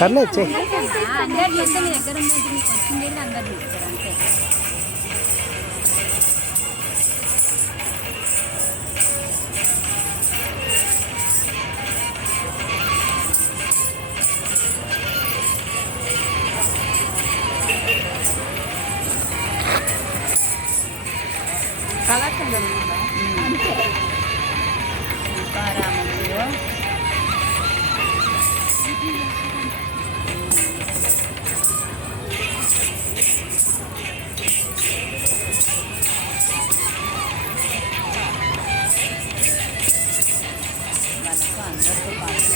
పర్లేదు చెయ్యి. అందరు చేస్తే మీ దగ్గర ఉన్నది మీకు వచ్చింది అందరు చేస్తారు అంతే. అంతే సీతారాములు మనకు అందరితో పాటు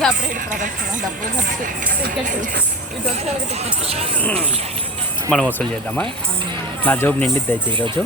సపరేట్ ప్రదర్శన డబ్బులు ఖర్చు టికెట్ ఇటు వచ్చే ఒక టికెట్ మనం వసూలు చేద్దామా? నా జాబ్ నిండిద్ది అయితే ఈరోజు.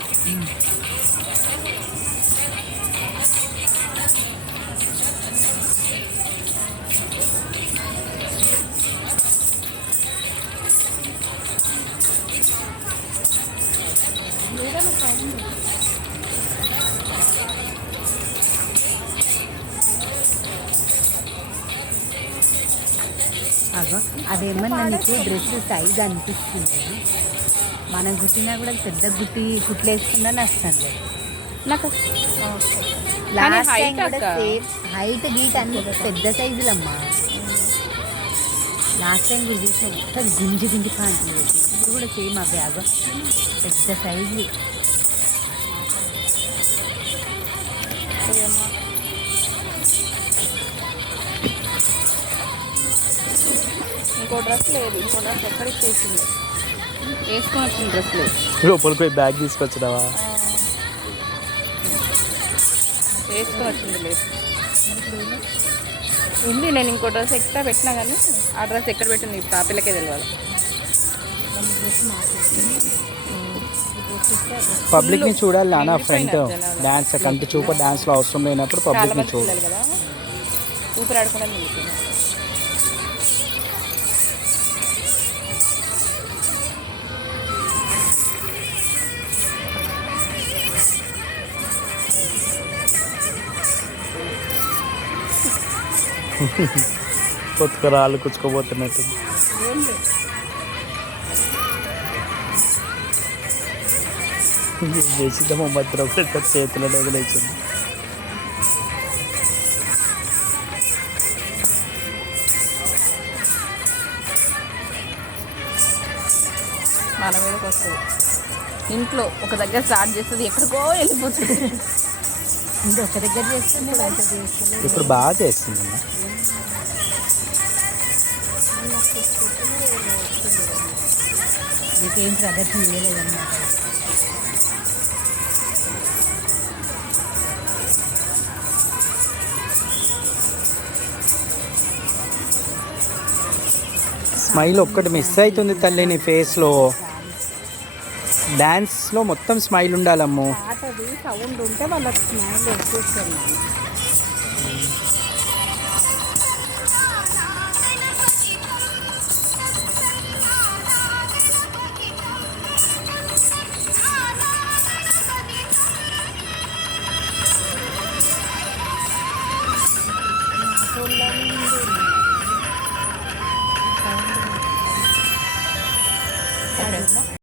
అగో అదేమన్నా నీకు డ్రెస్ సైజ్ అనిపిస్తుంది. మనం కుట్టినా కూడా పెద్ద కుట్లు వేసుకున్నా వస్తుంది నాకు. లాస్ట్ టైం కూడా సేమ్ హైట్ గీట్ అన్ని పెద్ద సైజులమ్మా. లాస్ట్ టైం కూడా చూసిన మొత్తం గుంజి గుంజి కాంతి. ఇప్పుడు కూడా సేమ్ అవే అగో పెద్ద సైజు. ఇంకో డ్రెస్ లేదు, ఇంకో డ్రెస్ ఎక్కడికి చేసింది వేసుకొని వచ్చిన డ్రెస్ లేదు. లోపలికి పోయి బ్యాగ్ తీసుకొచ్చినావా? వేసుకొని వచ్చింది లేదు. ఉంది, నేను ఇంకో డ్రెస్ ఎక్స్ట్రా పెట్టినా కానీ ఆ డ్రెస్ ఎక్కడ పెట్టింది ఇప్పుడు ఆ పిల్లకే తెలియాలి. పబ్లిక్ని చూడాలి నాన్న. ఫ్రంట్ డ్యాన్స్ కంటి చూపు డ్యాన్స్లో అవసరం లేనప్పుడు చాలా పబ్లిక్ని మంది చూడాలి పిల్లలు కదా, ఊపిరాడకుండా నిలుపుతున్నారు. కొత్త రాళ్ళు కుచ్చుకోబోతున్నట్టు. చేసిద్దామో మధ్యలో చేతులను వదిలేసింది. మన మీదకి వస్తుంది. ఇంట్లో ఒక దగ్గర స్టార్ట్ చేస్తుంది, ఎక్కడికో వెళ్ళిపోతుంది. ఒక దగ్గర చేస్తుంది ఇప్పుడు బాగా చేస్తుందమ్మా. మీకేం ప్రదర్శన చేయలేదన్నమాట. స్మైల్ ఒక్కటి మిస్ అవుతుంది తల్లి నీ ఫేస్లో. డ్యాన్స్లో మొత్తం స్మైల్ ఉండాలమ్మో. పాటది సౌండ్ ఉంటే వాళ్ళకి స్మైల్ వచ్చేస్తుంది.